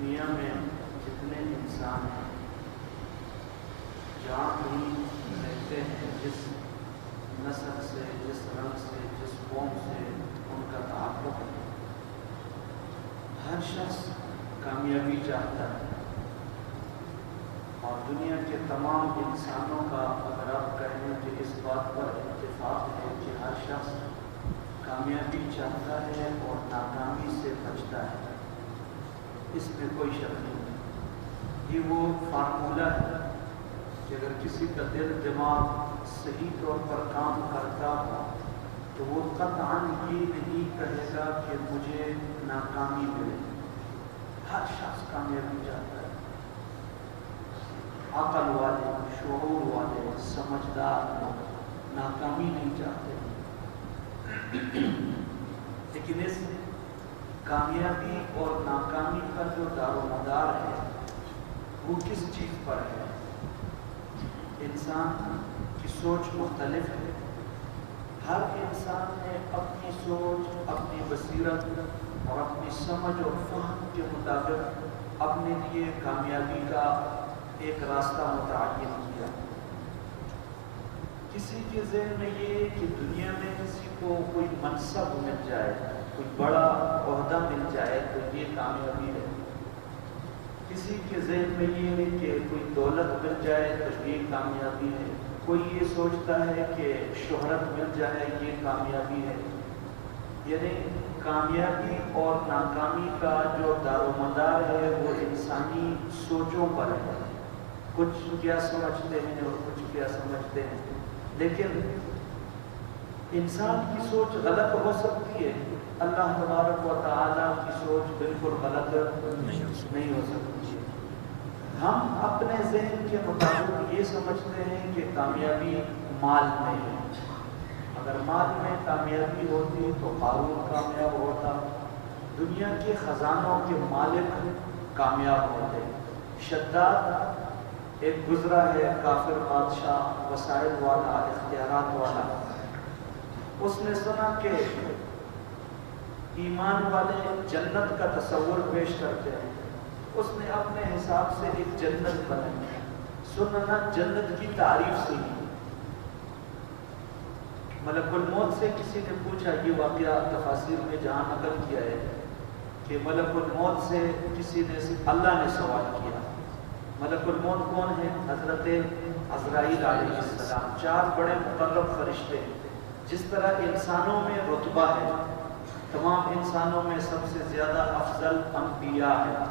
دنیا میں جتنے انسان ہیں، جہاں بھی رہتے ہیں، جس نسل سے، جس رنگ سے، جس قوم سے ان کا تعلق ہے، ہر شخص کامیابی چاہتا ہے۔ اور دنیا کے تمام انسانوں کا اگر آپ کہیں کہ اس بات پر اتفاق ہے کہ ہر شخص کامیابی چاہتا ہے اور ناکامی سے بچتا ہے، اس میں کوئی شک نہیں۔ یہ وہ فارمولہ ہے کہ اگر کسی کا دل دماغ صحیح طور پر کام کرتا ہو تو وہ قطعاً یہ نہیں کہے گا کہ مجھے ناکامی ملے۔ ہر شخص کامیابی چاہتا ہے، عقل والے، شعور والے، سمجھدار لوگ ناکامی نہیں چاہتے۔ لیکن اس کامیابی اور ناکامی کا جو دار و مدار ہے وہ کس چیز پر ہے؟ انسان کی سوچ مختلف ہے۔ ہر انسان نے اپنی سوچ، اپنی بصیرت اور اپنی سمجھ اور فہم کے مطابق اپنے لیے کامیابی کا ایک راستہ متعین کیا۔ کسی کے ذہن میں یہ کہ دنیا میں کسی کو کوئی منصب مل جائے، کوئی بڑا عہدہ مل جائے تو یہ کامیابی ہے۔ کسی کے ذہن میں یہ ہے کہ کوئی دولت مل جائے تو یہ کامیابی ہے۔ کوئی یہ سوچتا ہے کہ شہرت مل جائے یہ کامیابی ہے۔ یعنی کامیابی اور ناکامی کا جو دار و مدار ہے وہ انسانی سوچوں پر ہے۔ کچھ کیا سمجھتے ہیں اور کچھ کیا سمجھتے ہیں، لیکن انسان کی سوچ غلط ہو سکتی ہے، اللہ تبارک و تعالیٰ کی سوچ بالکل غلط نہیں ہو سکتی ہے۔ ہم اپنے ذہن کے مطابق یہ سمجھتے ہیں کہ کامیابی مال میں ہے۔ اگر مال میں کامیابی ہوتی تو قارون کامیاب ہوتا، دنیا کے خزانوں کے مالک کامیاب ہوتے۔ شداد ایک گزرا ہے کافر بادشاہ، وسائل والا، اختیارات والا، اس نے سنا کہ ایمان والے جنت کا تصور پیش کرتے ہیں، اس نے اپنے حساب سے ایک جنت بنائی، سننا جنت کی تعریف سنی۔ ملک الموت سے کسی نے پوچھا، یہ واقعہ تفاسیر میں جہاں نقل کیا ہے کہ ملک الموت سے کسی نے، اللہ نے سوال کیا۔ ملک الموت کون ہے؟ حضرت عزرائیل علیہ السلام۔ 4 بڑے مقرب فرشتے ہیں۔ جس طرح انسانوں میں رتبہ ہے، تمام انسانوں میں سب سے زیادہ افضل انبیاء ہیں،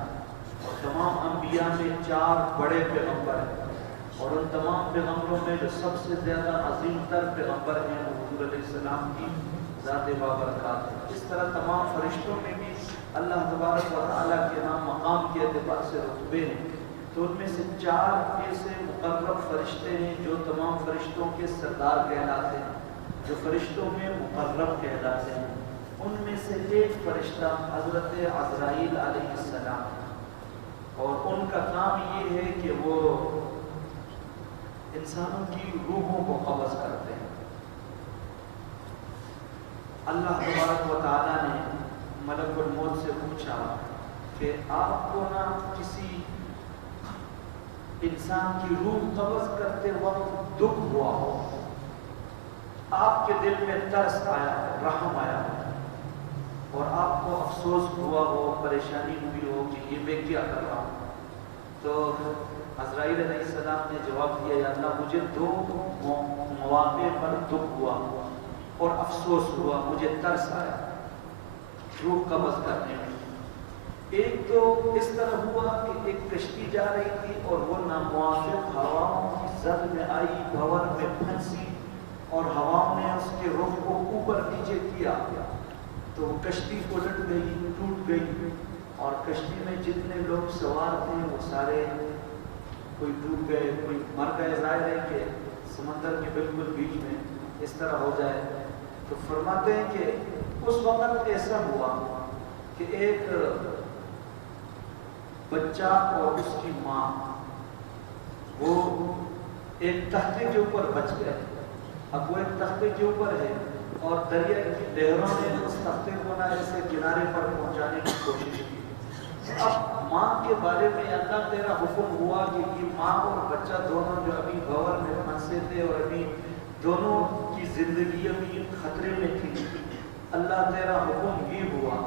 اور تمام انبیاء میں 4 بڑے پیغمبر ہیں، اور ان تمام پیغمبروں میں جو سب سے زیادہ عظیم تر پیغمبر ہیں وہ حضور علیہ السلام کی ذات بابرکات ہے۔ اس طرح تمام فرشتوں میں بھی اللہ تبارک و تعالیٰ کے نام مقام کے اعتبار سے رتبے ہیں، تو ان میں سے 4 ایسے مقرب فرشتے ہیں جو تمام فرشتوں کے سردار کہلاتے ہیں، جو فرشتوں میں مقرب کہلاتے ہیں۔ ان میں سے ایک فرشتہ حضرت عزرائیل علیہ السلام، اور ان کا کام یہ ہے کہ وہ انسانوں کی روحوں کو قبض کرتے ہیں۔ اللہ تبارک و تعالیٰ نے ملک الموت سے پوچھا کہ آپ کو نہ کسی انسان کی روح قبض کرتے وقت دکھ ہوا ہو، آپ کے دل میں ترس آیا ہو، رحم آیا ہو، اور آپ کو افسوس ہوا ہو، پریشانی ہوئی ہو کہ یہ میں کیا کر رہا ہوں؟ تو عزرائیل علیہ السلام نے جواب دیا، یا اللہ مجھے 2 مواقع پر دکھ ہوا اور افسوس ہوا، مجھے ترس آیا روح قبض کرنے میں۔ ایک تو اس طرح ہوا کہ ایک کشتی جا رہی تھی اور وہ ناموافق ہواؤں کی زد میں آئی، بھور میں پھنسی، اور ہواؤں نے اس کے رخ کو اوپر نیچے کیا تو کشتی الٹ گئی، ٹوٹ گئی، اور کشتی میں جتنے لوگ سوار تھے وہ سارے کوئی ڈوب گئے، کوئی مر گئے۔ ظاہر ہے کہ سمندر کے بالکل بیچ میں اس طرح ہو جائے تو فرماتے ہیں کہ اس وقت ایسا ہوا کہ ایک بچہ اور اس کی ماں وہ ایک تختے کے اوپر بچ گئے۔ اب وہ ایک تختے کے اوپر ہے اور دریا کی لہروں نے اس تختے کو نہ ایسے کنارے پر پہنچانے کی کوشش کی۔ اب ماں بارے میں اللہ تیرا حکم ہوا کہ یہ ماں اور بچہ دونوں جو ابھی بھور میں پھنسے تھے اور ابھی دونوں کی زندگی ابھی خطرے میں تھی، اللہ تیرا حکم یہ ہوا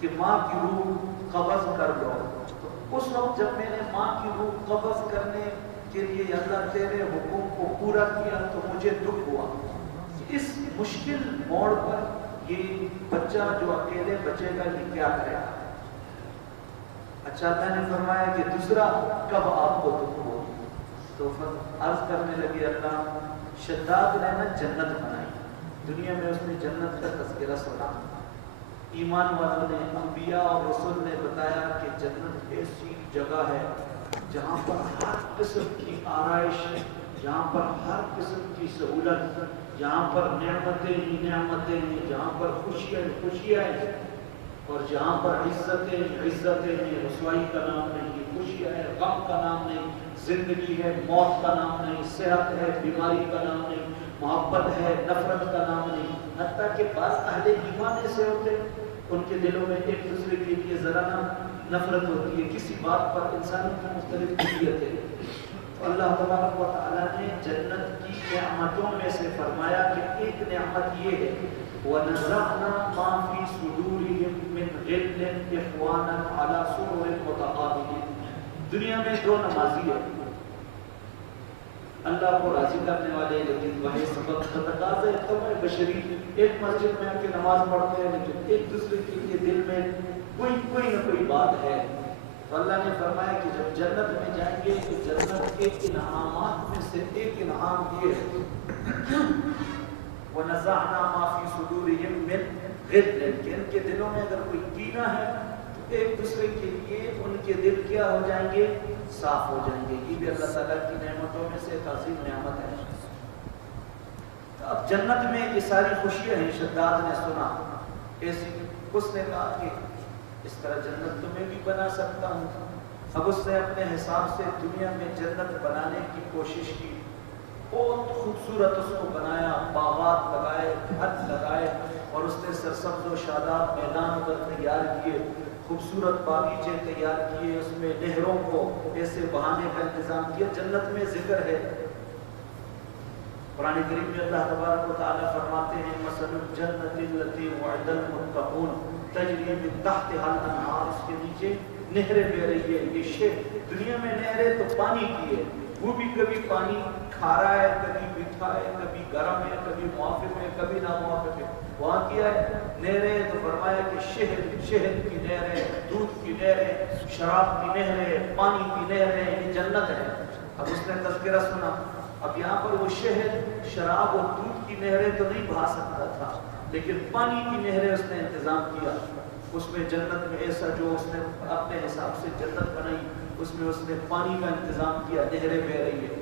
کہ ماں کی روح قبض کر لو. تو اس وقت جب میں نے ماں کی روح قبض کرنے کے لیے اللہ تیرے حکم کو پورا کیا تو مجھے دکھ ہوا. اس مشکل موڑ پر یہ بچہ جو اکیلے بچے گا یہ کیا کرے گا؟ اچھا اللہ نے فرمایا کہ دوسرا کب آپ کو دکھ ہو؟ تو عرض کرنے لگے اللہ شداد نے نا جنت بنائی، دنیا میں اس نے جنت کا تذکرہ سنا. ایمان والوں نے، انبیاء اور رسول نے بتایا کہ جنت ایسی جگہ ہے جہاں پر ہر قسم کی آرائش ہے، جہاں پر ہر قسم کی سہولت، جہاں پر نعمتیں ہی نعمتیں ہیں، جہاں پر خوشیاں خوشیاں ہیں، اور جہاں پر عزتیں عزتیں ہیں. رسوائی کا نام نہیں، خوشیاں ہے، غم کا نام نہیں، زندگی ہے، موت کا نام نہیں، صحت ہے، بیماری کا نام نہیں، محبت ہے، نفرت کا نام نہیں. حتیٰ کہ بعض اہل ایمان ایسے ہوتے ان کے دلوں میں ایک دوسرے کے لیے ذرا نفرت ہوتی ہے کسی بات پر. انسانوں کی مختلف طبیعت ہے. اللہ تبارک و تعالیٰ نے جنت کی نعمتوں میں سے فرمایا کہ ایک نعمت یہ ہے وَنَزَعْنَا مَا فِي صُدُورِهِم مِّن غِلٍّ إِخْوَانًا عَلَىٰ سُرُرٍ مُتَقَابِلِينَ. دنیا میں دو نمازی ہیں اللہ کو راضی کرنے والے، لیکن وہی سبب تقاضے طبع بشری ایک مسجد میں آ کے نماز پڑھتے ہیں لیکن ایک دوسرے کے لیے دل میں کوئی نہ کوئی بات ہے. تو اللہ نے فرمایا کہ جب جنت میں جائیں گے تو جنت کے انعامات میں سے ایک انعام یہ ہے وَنَزَعْنَا مَا فِي صُدُورِهِم مِّن غِلٍّ کہ ان کے دلوں میں اگر کوئی کینہ ہے تو ایک دوسرے کے لیے ان کے دل کیا ہو جائیں گے؟ صاف ہو جائیں گے. یہ بھی اللہ تعالیٰ کی نعمتوں میں سے ایک عظیم نعمت ہے. اب جنت میں یہ ساری خوشیاں ہیں. شداد نے سنا ایسی، اس نے کہا کہ اس طرح جنت تو میں بھی بنا سکتا ہوں. اب اس نے اپنے حساب سے دنیا میں جنت بنانے کی کوشش کی. بہت خوبصورت اس کو بنایا، باغات لگائے، حد لگائے، اور اس نے سرسبز و شاداب میدان ادھر تیار کیے، خوبصورت باغیچے تیار کیے، اس میں نہروں کو ایسے بہانے کا انتظام کیا. جنت میں ذکر ہے قرآن کریم میں اللہ تبارک و تعالیٰ فرماتے ہیں مثل الجنت التی وعد المتقون تجری من تحتها الانہار. اس کے نیچے نہریں بہ رہی ہے. یہ شے دنیا میں نہریں تو پانی کی ہے، وہ بھی کبھی پانی کھارا ہے، کبھی میٹھا ہے، کبھی گرم ہے، کبھی موافق ہے، کبھی ناموافق ہے. وہاں کیا ہے؟ نہریں. تو فرمایا کہ شہد کی نہریں، دودھ کی نہریں، شراب کی نہریں، پانی کی نہریں، یہ جنت ہے. اب اس نے تذکرہ سنا. اب یہاں پر وہ شہد، شراب اور دودھ کی نہریں تو نہیں بہا سکتا تھا، لیکن پانی کی نہریں اس نے انتظام کیا. اس میں جنت میں ایسا جو اس نے اپنے حساب سے جنت بنائی، اس میں اس نے پانی کا انتظام کیا، نہریں بہ رہی ہے.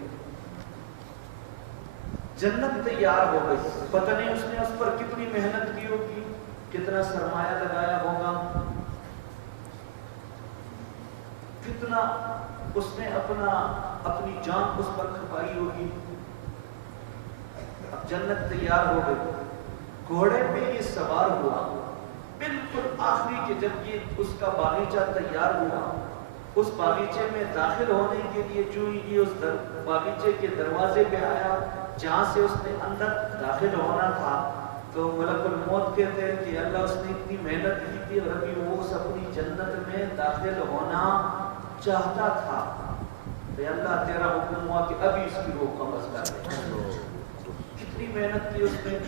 جنت تیار ہو گئی. پتہ نہیں اس نے اس پر کتنی محنت کی ہوگی، کتنا سرمایہ لگایا ہوگا، کتنا اس نے اپنی جان اس پر کھپائی ہوگی. اب جنت تیار ہو گئی. گھوڑے پہ یہ سوار ہوا بالکل آخری کہ جب یہ اس کا باغیچہ تیار ہوا، اس باغیچے میں داخل ہونے کے لیے جو یہ اس باغیچے کے دروازے پہ آیا جہاں سے اس نے اندر داخل ہونا تھا، تو ملک الموت کہتے ہیں کہ اللہ اس نے اتنی محنت کی تھی اور ابھی وہ اس اپنی جنت میں داخل ہونا چاہتا تھا. تو اللہ تیرا حکم ہوا کہ ابھی اس کی روح قبض کر دے. کتنی محنت کی اس نے.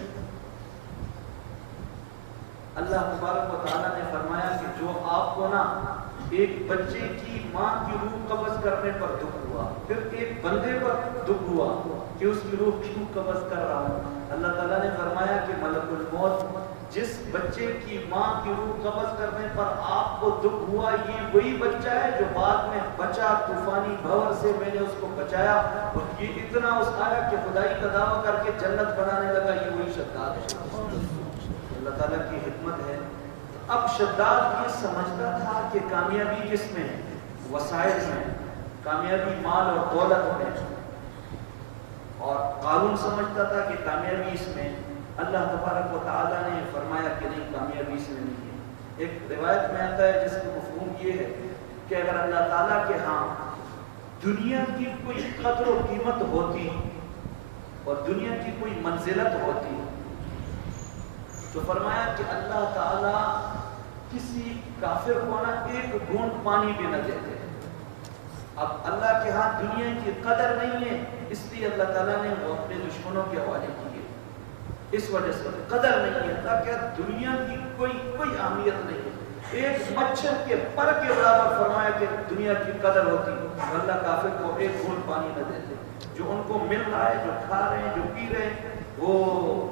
اللہ تبارک و تعالیٰ نے فرمایا کہ جو آپ کو نا ایک بچے کی ماں کی روح قبض کرنے پر دکھ ہوا، پھر ایک بندے پر دکھ ہوا کہ اس کی روح کیوں قبض کر رہا ہوں. اللہ تعالیٰ نے فرمایا کہ ملک الموت جس بچے کی ماں کی روح قبض کرنے پر آپ کو دکھ ہوا، یہ وہی بچہ ہے جو بعد میں بچا طوفانی بھور سے میں نے اس کو بچایا اور یہ اتنا اس آیا کہ خدائی کا دعویٰ کر کے جنت بنانے لگا. یہ وہی شداد ہے. اللہ تعالیٰ کی حکمت ہے. اب شداد یہ سمجھتا تھا کہ کامیابی کس میں ہے؟ وسائل میں. کامیابی مال اور دولت میں. اور قارون سمجھتا تھا کہ کامیابی اس میں. اللہ تبارک و تعالیٰ نے فرمایا کہ نہیں، کامیابی اس میں نہیں ہے. ایک روایت میں آتا ہے جس کا مفہوم یہ ہے کہ اگر اللہ تعالیٰ کے ہاں دنیا کی کوئی قدر و قیمت ہوتی اور دنیا کی کوئی منزلت ہوتی تو فرمایا کہ اللہ تعالیٰ کسی کافر کو نہ ایک بوند پانی بھی نہ دیتے. اب اللہ کے ہاں دنیا کی قدر نہیں ہے، اس لیے اللہ تعالیٰ نے وہ اپنے دشمنوں کے حوالے کی ہے. اس وجہ سے قدر نہیں ہے. اللہ کے ہاں دنیا کی کوئی اہمیت نہیں ہے. ایک مچھر کے پر کے برابر فرمایا کہ دنیا کی قدر ہوتی، اللہ کافر کو ایک بوند پانی نہ دیتے. جو ان کو مل رہا ہے، جو کھا رہے ہیں، جو پی رہے ہیں، وہ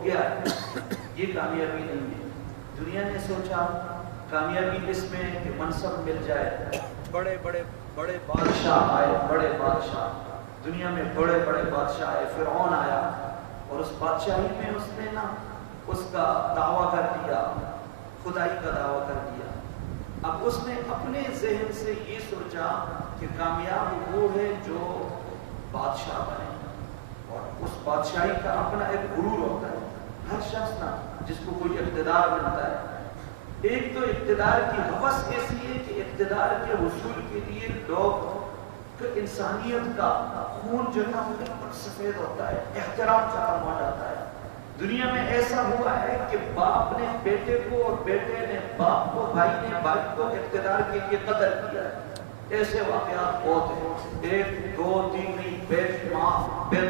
کیا ہے؟ یہ کامیابی نہیں ہے. دنیا نے سوچا کامیابی اس میں ہے کہ منصب مل جائے، بڑے بادشاہ آئے، بڑے بادشاہ دنیا میں بڑے بادشاہ آئے. فرعون آیا اور اس بادشاہی میں اس نے نا اس کا دعویٰ کر دیا، خدائی کا دعویٰ کر دیا. اب اس نے اپنے ذہن سے یہ سوچا کہ کامیاب وہ ہے جو بادشاہ بنے، اور اس بادشاہی کا اپنا ایک غرور ہوتا ہے. ہر شخص نا جس کو کوئی اقتدار ملتا ہے، ایک تو اقتدار کی ہوس ایسی ہے کہ اقتدار کے حصول کے لیے لوگ انسانیت کا خون جو ہے ان پر سفید ہوتا ہے، احترام ختم ہو جاتا ہے. دنیا میں ایسا ہوا ہے کہ باپ نے بیٹے کو اور بیٹے نے باپ کو، بھائی نے بھائی کو اقتدار کے لیے قتل کیا ہے. ایسے واقعات بہت ہیں، 1 2 3 نہیں، بے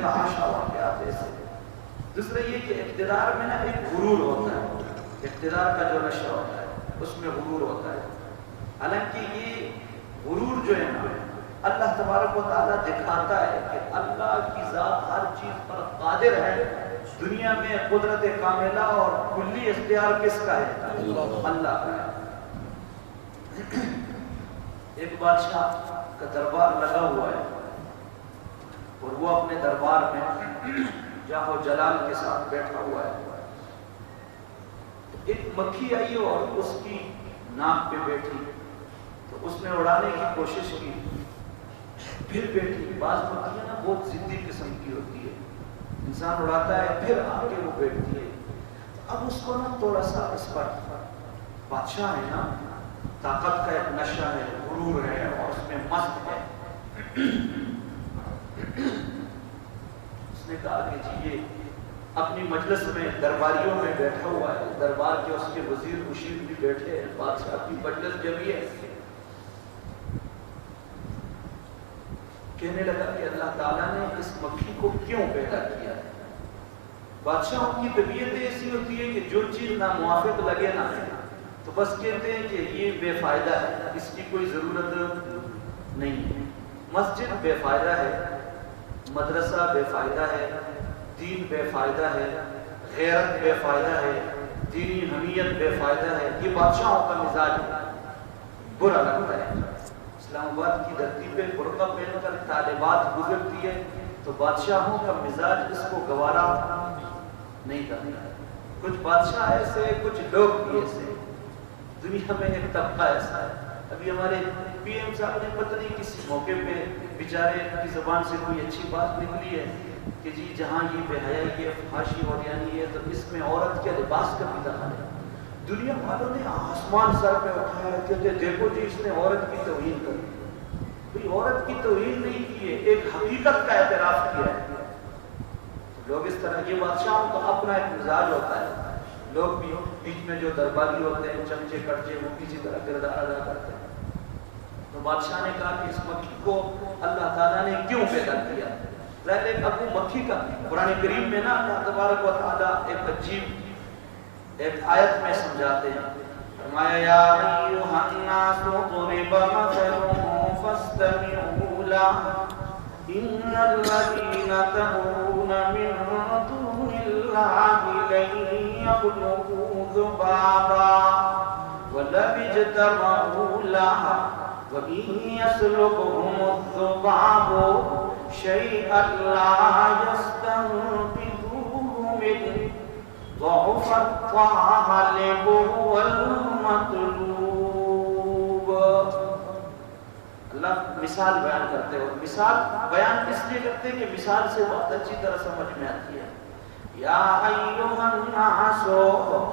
تحاشا واقعات ایسے. دوسرا یہ کہ اقتدار میں نا ایک غرور ہوتا ہے، اقتدار کا جو نشہ ہوتا ہے اس میں غرور ہوتا ہے. حالانکہ یہ غرور جو ہے نا اللہ تبارک و تعالیٰ دکھاتا ہے کہ اللہ کی ذات ہر چیز پر قادر ہے. دنیا میں قدرت کاملہ اور کلی اختیار کس کا ہے؟ اللہ کا ہے. ایک بادشاہ کا دربار لگا ہوا ہے اور وہ اپنے دربار میں جاہ و جلال کے ساتھ بیٹھا ہوا ہے. ایک مکھی آئی اور اس کی ناک پہ بیٹھی تو اس نے اڑانے کی کوشش کی، پھر بیٹھی. بعض مکھیاں نا بہت ضدی قسم کی ہوتی ہے، انسان اڑاتا ہے پھر آ کے وہ بیٹھتی ہے. اب اس کو نا تھوڑا سا اس پر بادشاہ ہے نا، طاقت کا ایک نشہ ہے، غرور ہے اور اس میں مست ہے. اس نے کہا کہ جی یہ اپنی مجلس میں درباریوں میں بیٹھا ہوا ہے، دربار کے اس کے وزیر مشیر بھی بیٹھے ہیں، بادشاہ کی مجلس جمی ہے. کہنے لگا کہ اللہ تعالیٰ نے اس مکھی کو کیوں پیدا کیا ہے؟ بادشاہوں کی طبیعت ایسی ہوتی ہے کہ جو چیز ناموافق لگے نہ تو بس کہتے ہیں کہ یہ بے فائدہ ہے، اس کی کوئی ضرورت نہیں ہے. مسجد بے فائدہ ہے، مدرسہ بے فائدہ ہے، دین بے فائدہ ہے، غیرت بے فائدہ ہے، دینی حمیت بے فائدہ ہے. یہ بادشاہوں کا مزاج ہے، برا لگتا ہے. اسلام آباد کی دھرتی پہ برقع پہن کر طالبات گزرتی ہے تو بادشاہوں کا مزاج اس کو گوارا نہیں کرتا. کچھ بادشاہ ایسے، کچھ لوگ بھی ایسے. دنیا میں ایک طبقہ ایسا ہے. ابھی ہمارے پی ایم صاحب نے پتہ نہیں کسی موقع پہ بیچارے کی زبان سے کوئی اچھی بات نکلی ہے کہ جی جہاں یہ بے حیائی ہے، فحاشی اور یعنی ہے تو اس میں عورت کے لباس کا بھی دخل ہے. دنیا والوں نے آسمان سر پہ اٹھایا ہے کہ دیکھو جی اس نے عورت کی توہین کر دی. کوئی عورت کی توہین نہیں کی ہے، ایک حقیقت کا اعتراف کیا ہے. لوگ اس طرح، یہ بادشاہوں کا اپنا ایک مزاج ہوتا ہے. لوگ بھی بیچ میں جو درباری ہوتے ہیں، چمچے کٹچے، وہ کسی طرح کردار ادا کرتے ہیں. تو بادشاہ نے کہا کہ اس مکھی کو اللہ تعالیٰ نے کیوں پیدا کیا؟ ظاہر ایک ابو مکھی کا قرآن کریم میں نا اللہ تبارک و تعالیٰ ایک عجیب ایک آیت میں سمجھاتے ہیں. فرمایا یا ایھا الناس ضرب مثل فاستمعوا له ان الذين تدعون من دون الله لن يخلقوا ذبابا ولو اجتمعوا له وإن يسلبهم الذباب شيئا لا يستنقذوه منه ضعف الطالب والمطلوب. اللہ مثال بیان کرتے ہیں اور مثال بیان اس لیے کرتے ہیں کہ مثال سے بہت اچھی طرح سمجھ میں آتی ہے. یا ایھا الناس،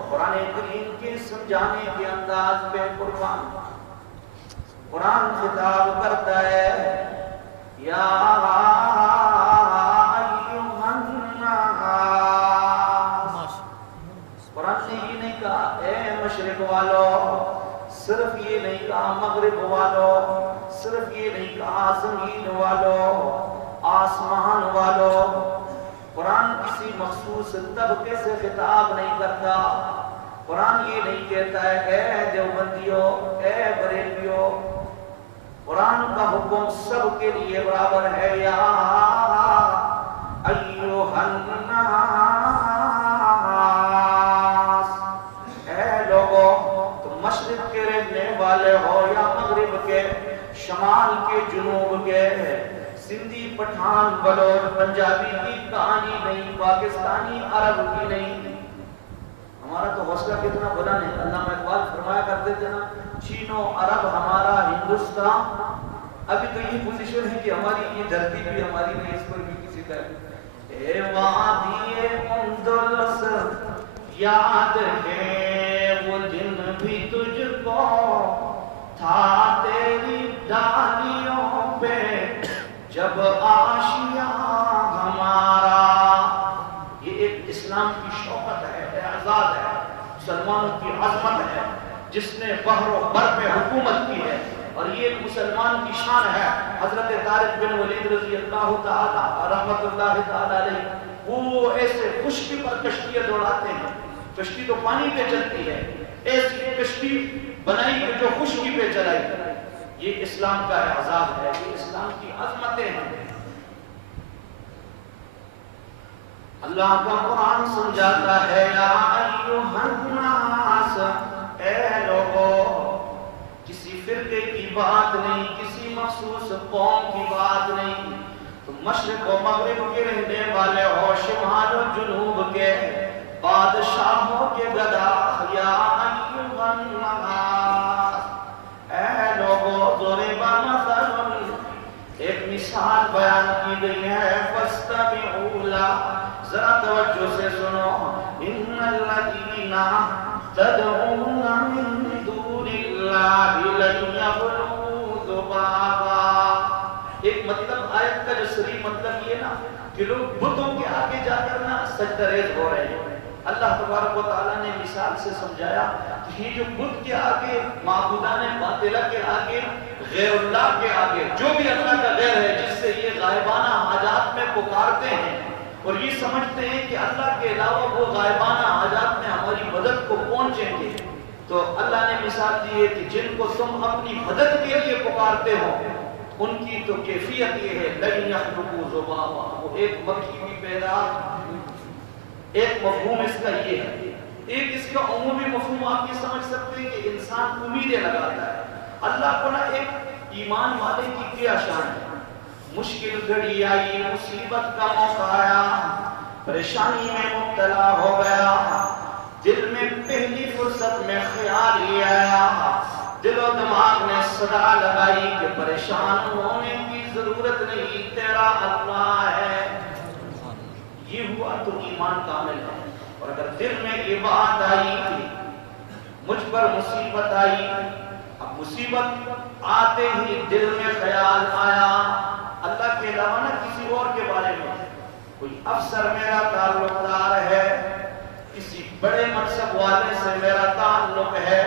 قرآن کریم کے سمجھانے کے انداز پہ قرآن خطاب کرتا ہے یا ایھا الناس. قرآن نے یہ نہیں کہا اے مشرق والو، صرف یہ نہیں کہا مغرب والو، صرف یہ نہیں کہا زمین والو، آسمان والو. قرآن کسی مخصوص طبقے سے خطاب نہیں کرتا. قرآن یہ نہیں کہتا ہے اے دیوبندیو، اے بریلویو. قرآن کا حکم سب کے لیے برابر ہے. یا ایھا الناس، اے لوگو، تم مشرق کے رہنے والے ہو یا مغرب کے، شمال کے، جنوب کے، سندھی، پٹھان، بلوچ، پنجابی کی کہانی نہیں، پاکستانی، عرب کی نہیں. ہمارا تو حوصلہ کتنا بڑا نہیں. علامہ اقبال فرمایا کرتے تھے نا، چینو عرب ہمارا ہندوستان. ابھی تو یہ پوزیشن ہے کہ ہماری یہ دھرتی بھی ہماری نہیں، اس پر بھی کسی کا اے وادی اندلس یاد ہے وہ دن بھی تجھ کو تھا تیری ڈالیوں پہ جب آشیاں ہمارا. یہ ایک اسلام کی شوکت ہے، اعزاز ہے، مسلمانوں کی عظمت ہے جس نے بحر و بر پہ حکومت کی ہے. اور یہ ایک مسلمان کی شان ہے. حضرت طارق بن ولید رضی اللہ تعالی رحمت اللہ تعالی علیہ، وہ ایسے خشکی پر کشتیاں دوڑاتے ہیں. کشتی تو پانی پہ چلتی ہے، ایسی کشتی بنائی کہ جو خشکی پہ چلائی. یہ اسلام کا اعزاز ہے، یہ اسلام کی عظمتیں ہیں. اللہ کا قرآن سمجھاتا ہے یا ایھا الناس، اے لوگو. کسی فرقے کی بات نہیں، کسی مخصوص قوم کی بات نہیں. تم مشرق و مغرب کے رہنے والے ہو، شمال و جنوب کے، بادشاہوں کے گدا. یا ایھا الناس، اے لوگو، ضرب مثل، ایک مثال بیان کی گئی ہے. فاستمعوا لہ، ذرا توجہ سے سنو. ان الذین تدعون من دون اللہ لن یخلقوا ذبابا. ایک مطلب آیت کا جو صریح مطلب یہ نا کہ لوگ بتوں کے آگے جا کر نا سجدہ ریز ہو رہے ہیں. اللہ تبارک و تعالیٰ نے مثال سے سمجھایا کہ یہ جو بت کے آگے، معبودان باطلہ کے آگے، غیر اللہ کے آگے، جو بھی اللہ کا غیر ہے جس سے یہ غائبانہ حاجات میں پکارتے ہیں اور یہ سمجھتے ہیں کہ اللہ کے علاوہ وہ غائبانہ حاجات میں ہماری مدد کو پہنچیں گے، تو اللہ نے مثال دی ہے کہ جن کو تم اپنی مدد کے لیے پکارتے ہو ان کی تو کیفیت یہ ہے لن یخلقوا ذبابا، وہ ایک مکھی بھی پیدا. ایک مفہوم اس کا یہ ہے. ایک اس کا عمومی مفہوم آپ یہ سمجھ سکتے ہیں کہ انسان امیدیں لگاتا ہے. اللہ کو نا ایک ایمان والے کی کیا شان ہے. مشکل گھڑی آئی، مصیبت کا موقع آیا، پریشانی میں مبتلا ہو گیا، دل میں پہلی فرصت میں خیال ہی آیا، دل و دماغ نے صدا لگائی کہ پریشان ہونے کی ضرورت نہیں، تیرا اللہ ہے. یہ ہوا تو ایمان کامل ہے. اور اگر دل میں یہ بات آئی کہ مجھ پر مصیبت آئی، اب مصیبت آتے ہی دل میں خیال آیا اللہ کے علاوہ نہ کسی اور کے بارے میں، کوئی افسر میرا تعلق دار ہے، کسی بڑے منصب والے سے میرا تعلق ہے،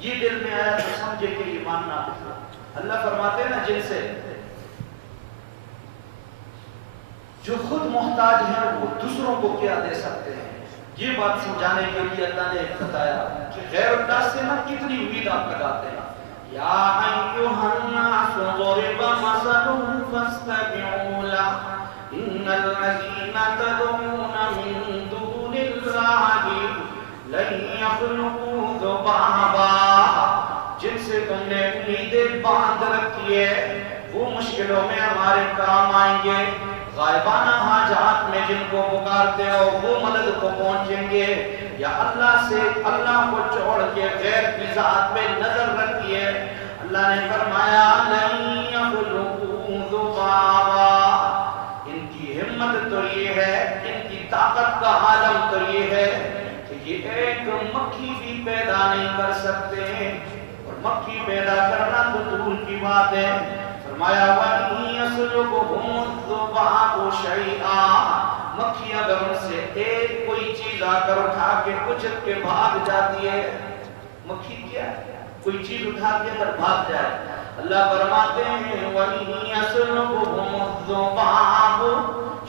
یہ دل میں آیا تو سمجھے کہ ایمان ناقص ہے. اللہ فرماتے ہیں نا جن سے جو خود محتاج ہیں وہ دوسروں کو کیا دے سکتے ہیں. یہ بات سمجھانے کے لیے اللہ نے بتایا کہ غیر اللہ سے نہ کتنی امید آپ لگاتے ہیں. یا ایھا الناس ضرب مثل فاستمعوا لہ ان الذین تدعون من دون اللہ لن یخلقوا ذبابا. جن سے تم نے امیدیں باندھ رکھی ہے وہ مشکلوں میں ہمارے کام آئیں گے، غائبانہ حاجات میں جن کو پکارتے ہو وہ مدد کو پہنچیں گے. یا اللہ سے، اللہ کو چھوڑ کے غیر کی ذات میں نظر رکھیے. اللہ نے فرمایا لن یخلقوا ذبابا. ان کی ہمت تو یہ ہے، ان کی طاقت کا عالم تو یہ ہے کہ یہ ایک مکھی بھی پیدا نہیں کر سکتے، اور مکھی پیدا کرنا تو دور کی بات ہے. فرمایا وَإِن يَسْلُبْهُمُ الذُّبَابُ شَيْئًا، مکھی اگر ان سے ایک کوئی چیز آ کر اٹھا کے اچک کے بھاگ جاتی ہے. مکھی کیا ہے؟ کوئی چیز اٹھا کے اگر بھاگ جائے. اللہ فرماتے ہیں وَإِن يَسْلُبْهُمُ الذُّبَابُ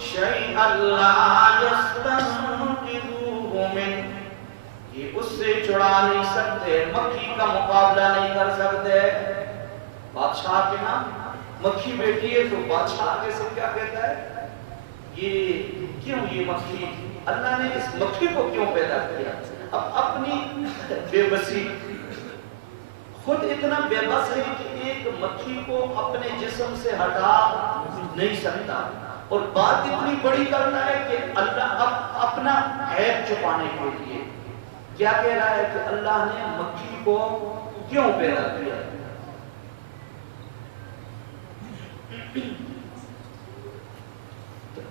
شَيْئًا لَا يَسْتَنقِذُوهُ مِنْهُ، یہ اس سے چھڑا نہیں سکتے، مکھی کا مقابلہ نہیں کر سکتے. بادشاہ کے نام مکھی بیٹی ہے تو بادشاہ آگے سے کیا کہتا ہے؟ یہ کیوں یہ مکھی، اللہ نے اس مکھی کو کیوں پیدا کیا؟ اب اپنی بے بسی، خود اتنا بے بس ہے کہ ایک مکھی کو اپنے جسم سے ہٹا نہیں سکتا، اور بات اتنی بڑی کرتا ہے کہ اللہ اپنا عیب چھپانے کے لیے کیا کہہ رہا ہے کہ اللہ نے مکھی کو کیوں پیدا کیا.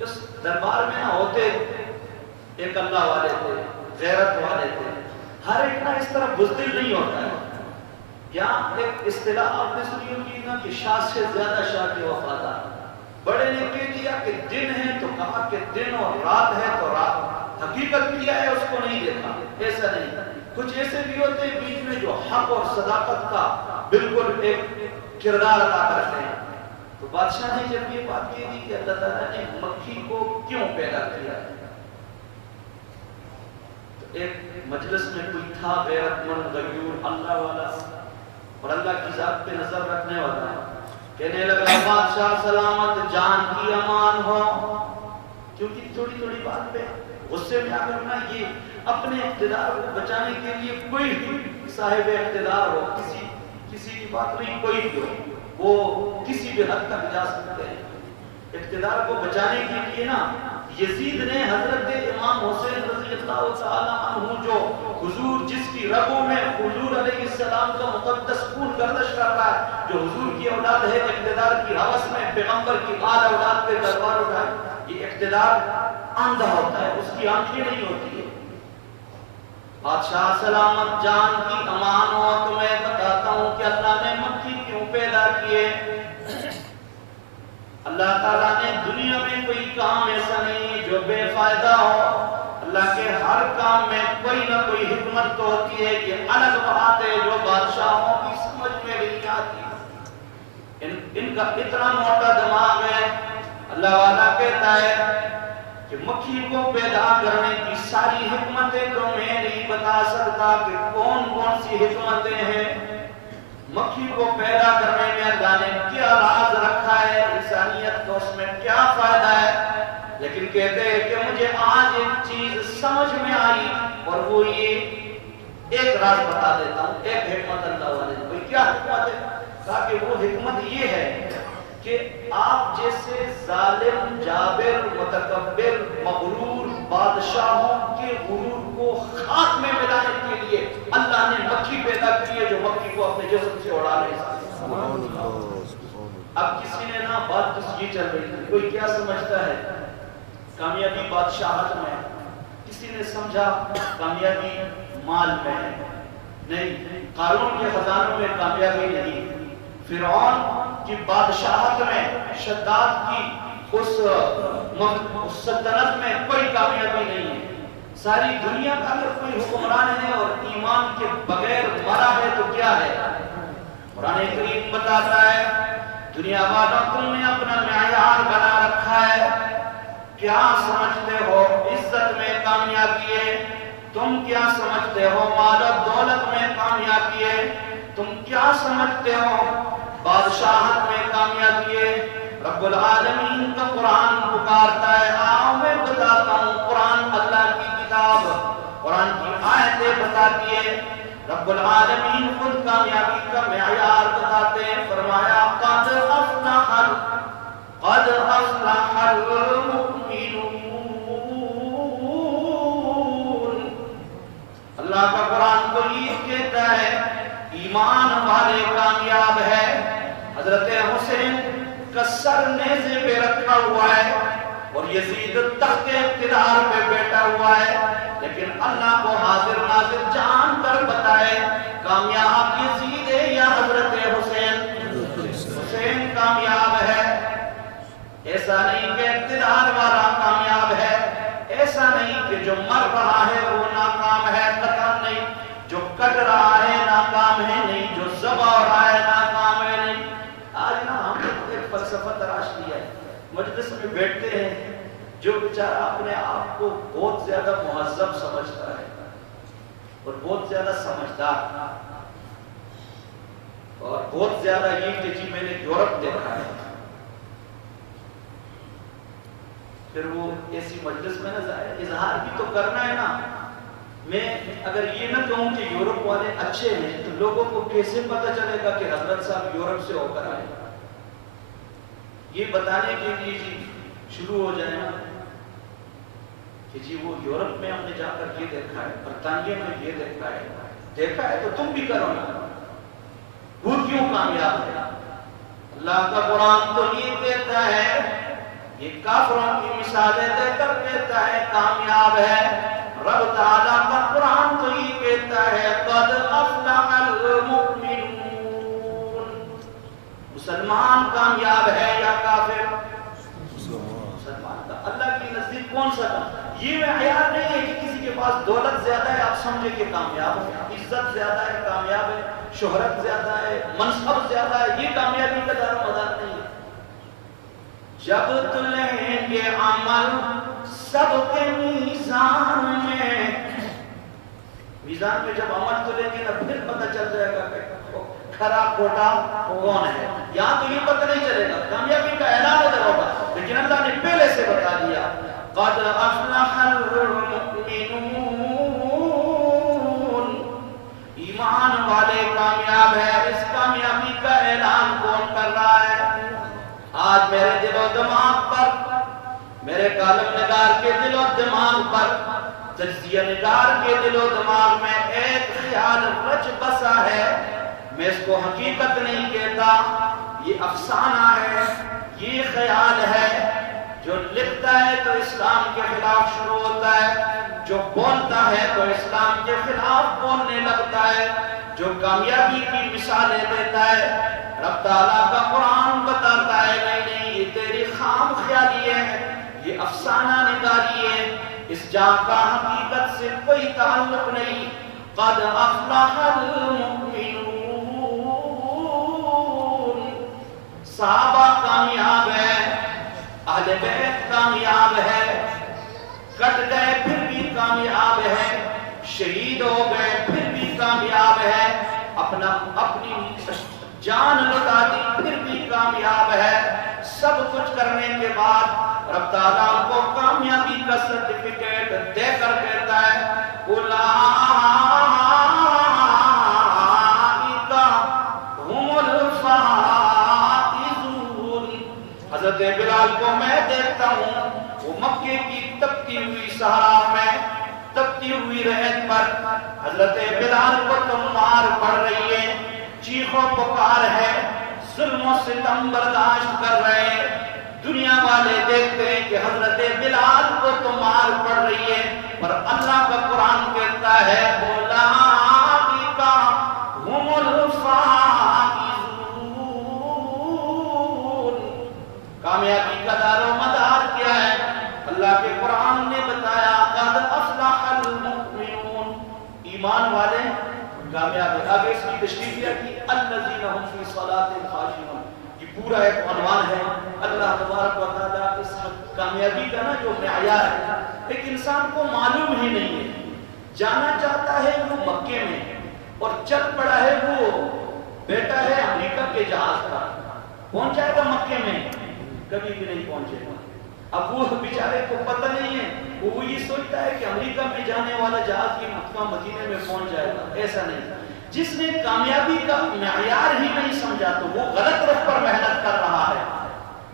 اس دربار میں نہ ہوتے ایک اللہ والے تھے، غیرت والے تھے، ہر ایک نہ اس طرح بزدل نہیں ہوتا ہے. یہاں ایک اصطلاح آپ نے سنی ہوگی نا کہ شاہ سے زیادہ شاہ کے وفادار. بڑے نے کہہ دیا کہ دن ہے تو کہا کہ دن، اور رات ہے تو رات. حقیقت کیا ہے اس کو نہیں دیکھا. ایسا نہیں. کچھ ایسے بھی ہوتے ہیں بیچ میں جو حق اور صداقت کا بالکل ایک کردار ادا کرتے ہیں. تو بادشاہ نے جب یہ بات کہی کہ اللہ تعالیٰ نے مکھی کو کیوں پیدا کیا، تو ایک مجلس میں کوئی تھا غیرت مند غیور اللہ والا اور اللہ کی ذات پہ نظر رکھنے والا، کہنے لگا بادشاہ سلامت، جان کی امان ہو. کیونکہ تھوڑی تھوڑی بات پہ غصے میں آ کرنا، یہ اپنے اقتدار کو بچانے کے لیے کوئی بھی صاحب اقتدار ہو، کسی کی بات نہیں، کوئی بھی ہو، وہ کسی بھی حد تک جا سکتے ہیں. اقتدار کو بچانے کے لیے نا یزید نے حضرت امام حسین رضی اللہ تعالیٰ عنہ، جو حضور جس کی رگوں میں حضور علیہ السلام کا مقدس خون گردش کر رہا ہے، جو حضور کی اولاد ہے، اقتدار کی ہوس میں پیغمبر کی مال اولاد پہ تلوار اٹھائے. یہ اقتدار اندھا ہوتا ہے، اس کی آنکھیں نہیں ہوتی ہے. بادشاہ سلامت، جان کی امان ہو. تو میں بتاتا ہوں کہ اللہ نے مکھی کیوں پیدا کیے. اللہ تعالیٰ نے دنیا میں کوئی کام ایسا نہیں جو بے فائدہ ہو. اللہ کے ہر کام میں کوئی نہ کوئی حکمت تو ہوتی ہے. کہ الگ بات ہے جو بادشاہوں کی سمجھ میں نہیں آتی. ان کا اتنا موٹا دماغ ہے. اللہ والا کہتا ہے کہ مکھی کو پیدا کرنے کی ساری حکمتیں تو میں نہیں بتا سکتا کہ کون کون سی حکمتیں ہیں. مکھی کو پیدا کرنے میں اللہ نے کیا راز رکھا ہے، انسانیت کو اس میں کیا فائدہ ہے. لیکن کہتے ہیں کہ مجھے آج ایک چیز سمجھ میں آئی، اور وہ یہ ایک راز بتا دیتا ہوں، ایک حکمت اللہ والے نے. کیا حکمت ہے؟ کہا کہ وہ حکمت یہ ہے کہ آپ جیسے ظالم، جابر، متکبر، مغرور بادشاہوں کے غرور کو خاک میں ملانے کے لیے اللہ نے مکھی پیدا کی ہے، جو مکھی کو اپنے جسم سے اڑا نہیں سکتی. اب کسی نے نا بات کس یہ چل رہی تھی، کوئی کیا سمجھتا ہے کامیابی بادشاہت میں، کسی نے سمجھا کامیابی مال میں ہے. نہیں، قارون کے خزانوں میں کامیابی نہیں، فرعون کی بادشاہت میں، شداد کی اس سلطنت میں کوئی کامیابی نہیں ہے. ساری دنیا کا اگر کوئی حکمران ہے اور ایمان کے بغیر مرا ہے تو کیا ہے؟ قرآن کریم بتاتا ہے دنیا والوں تم نے اپنا معیار بنا رکھا ہے. کیا سمجھتے ہو عزت میں کامیابی ہے؟ تم کیا سمجھتے ہو مال و دولت میں کامیابی ہے؟ تم کیا سمجھتے ہو بادشاہت میں کامیابی ہے؟ رب العالمین کا قرآن پکارتا ہے. آؤ میں بتاتا ہوں، قرآن اللہ کی کتاب، قرآن کی آیتیں بتاتی ہے. رب العالمین خود کامیابی کا معیار بتاتے ہیں. فرمایا قد افلح المؤمنون. اللہ کا قرآن تو یہ کہتا ہے ایمان والے کامیاب ہے. حضرت حسین کا سر نیزے پہ رکھا ہوا ہے اور یزید تخت اقتدار پہ بیٹھا ہوا ہے، لیکن اللہ کو حاضر ناظر جان کر بتائے کامیاب یزید ہے یا حضرت حسین. میں بیٹھتے ہیں جو بیچارہ اپنے آپ کو بہت زیادہ مہذب سمجھتا ہے اور بہت زیادہ سمجھدار اور بہت زیادہ یہ کہ جی میں نے یورپ دیکھا ہے، پھر وہ ایسی مجلس میں نہ جائے، اظہار بھی تو کرنا ہے نا۔ میں اگر یہ نہ کہوں کہ یورپ والے اچھے ہیں تو لوگوں کو کیسے پتہ چلے گا کہ حضرت صاحب یورپ سے ہو کر آئے؟ یہ بتانے کے لیے جی شروع ہو جائے نا کہ جی وہ یورپ میں ہم نے جا کر یہ دیکھا ہے، برطانیہ میں یہ دیکھا ہے تو تم بھی کرو نا۔ وہ کیوں کامیاب ہے؟ اللہ کا قرآن تو یہ کہتا ہے، یہ کافروں کی مثالیں دے کر کہتا ہے کامیاب ہے۔ رب تعالیٰ کا قرآن تو یہ کہتا ہے قد افلح المؤمنون۔ مسلمان کامیاب ہے یا کافر؟ مسلمان کا اللہ کے نزدیک کون سا کام؟ یہ معیار نہیں ہے کہ کسی کے پاس دولت زیادہ ہے آپ سمجھے کہ کامیاب ہے، عزت زیادہ ہے کامیاب ہے، شہرت زیادہ ہے، منصب زیادہ ہے، یہ کامیابی کا دار و مدار نہیں ہے۔ جب تلیں گے عمل سب کے میزان میں جب عمل تلیں گے نا پھر پتہ چل جائے گا کہ کھرا کھوٹا کون ہے۔ یہاں تو یہ پتہ نہیں چلے گا، کامیابی کا اعلان ادھر ہوگا، لیکن اللہ نے پہلے سے بتا دیا قد افلح المؤمنون۔ ایمان والے کامیاب ہے۔ اس کامیابی کا اعلان کون کر رہا ہے؟ آج میرے دل و دماغ پر، میرے کالم نگار کے دل و دماغ پر، تجزیہ نگار کے دل و دماغ میں ایک خیال رچ بسا ہے۔ میں اس کو حقیقت نہیں کہتا، یہ افسانہ ہے، یہ خیال ہے۔ جو لکھتا ہے تو اسلام کے خلاف شروع ہوتا ہے، جو بولتا ہے تو اسلام کے خلاف بولنے لگتا ہے، جو کامیابی کی مثالیں دیتا ہے رب تعالیٰ کا قرآن بتاتا ہے نہیں یہ تیری خام خیالی ہے، یہ افسانہ نگاری ہے، اس جا کا حقیقت سے کوئی تعلق نہیں۔ قد افلح المؤمنون۔ صحابہ کامیاب ہے، اہل بیت کامیاب ہے، کٹ گئے پھر بھی کامیاب ہے، شہید ہو گئے پھر بھی کامیاب ہے، اپنی جان لٹا دی پھر بھی کامیاب ہے۔ سب کچھ کرنے کے بعد رب تعالیٰ کو کامیابی کا سرٹیفکیٹ دے کر کہتا ہے اولئک هم الفائزون۔ حضرت بلال کو میں دیکھتا ہوں وہ مکے کی تپتی ہوئی صحرا میں، تپتی ہوئی رہت پر حضرت بلال کو تو مار پڑ رہی ہے، چیخ و پکار ہے، ظلم و ستم برداشت کر رہے ہیں۔ دنیا والے دیکھتے ہیں کہ حضرت بلال کو تو مار پڑ رہی ہے، پر اللہ کا قرآن کہتا ہے اولئک هم الفائزون۔ کامیابی کا دار و مدار کیا ہے؟ اللہ کے قرآن نے بتایا قد افلح المؤمنون۔ ایمان والے کامیاب ہے۔ آگے اس کی تشریح کیا کہ الذین هم فی صلاتهم خاشعون۔ یہ پورا ایک عنوان ہے۔ اللہ تبارک و تعالیٰ اس کامیابی کا نا جو معیار ہے ایک انسان کو معلوم ہی نہیں ہے، جانا چاہتا ہے وہ مکے میں اور چل پڑا ہے وہ بیٹا ہے امریکہ کے جہاز کا، پہنچ جائے گا مکے میں؟ کبھی بھی نہیں پہنچے گا۔ اب وہ بیچارے کو پتہ نہیں ہے، وہ یہ سوچتا ہے کہ امریکہ میں جانے والا جہاز کی مکہ مدینے میں پہنچ جائے گا، ایسا نہیں۔ جس نے کامیابی کا معیار ہی نہیں سمجھا تو وہ غلط رخ پر محنت کر رہا ہے۔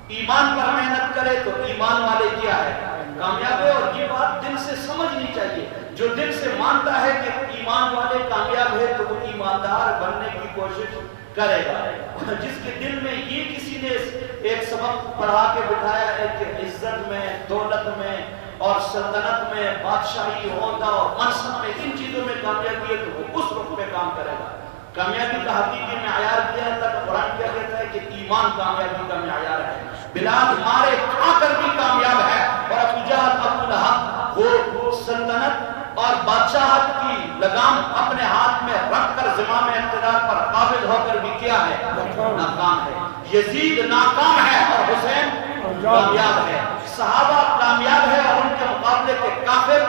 ایمان پر محنت کرے تو ایمان والے کیا ہے؟ کامیاب ہے۔ اور یہ بات دل سے سمجھنی چاہیے، جو دل سے مانتا ہے کہ ایمان والے کامیاب ہے تو وہ ایماندار بننے کی کوشش کرے گا۔ جس کے دل میں یہ کسی نے ایک سبق پڑھا کے بٹھایا ہے کہ عزت میں، دولت میں اور سلطنت میں، بادشاہی، عہدہ اور منصب میں، ان چیزوں میں کامیابی ہے تو وہ اس رخ پہ کام کرے گا۔ کامیابی کا حقیقی معیار کیا ہے؟ اللہ کا قرآن کیا کہتا ہے کہ ایمان کامیابی کا معیار ہے۔ بلال مارے کھا کر بھی کامیاب ہے، اور ابو جہل، ابو لہب وہ سلطنت اور بادشاہت کی لگام اپنے ہاتھ میں رکھ کر زمام اقتدار پر قابض ہو کر بھی کیا ہے؟ ناکام ہے۔ یزید ناکام ہے اور حسین کامیاب ہے، صحابہ کامیاب ہے اور ان کے مقابلے کے کافر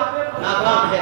ناکام ہے۔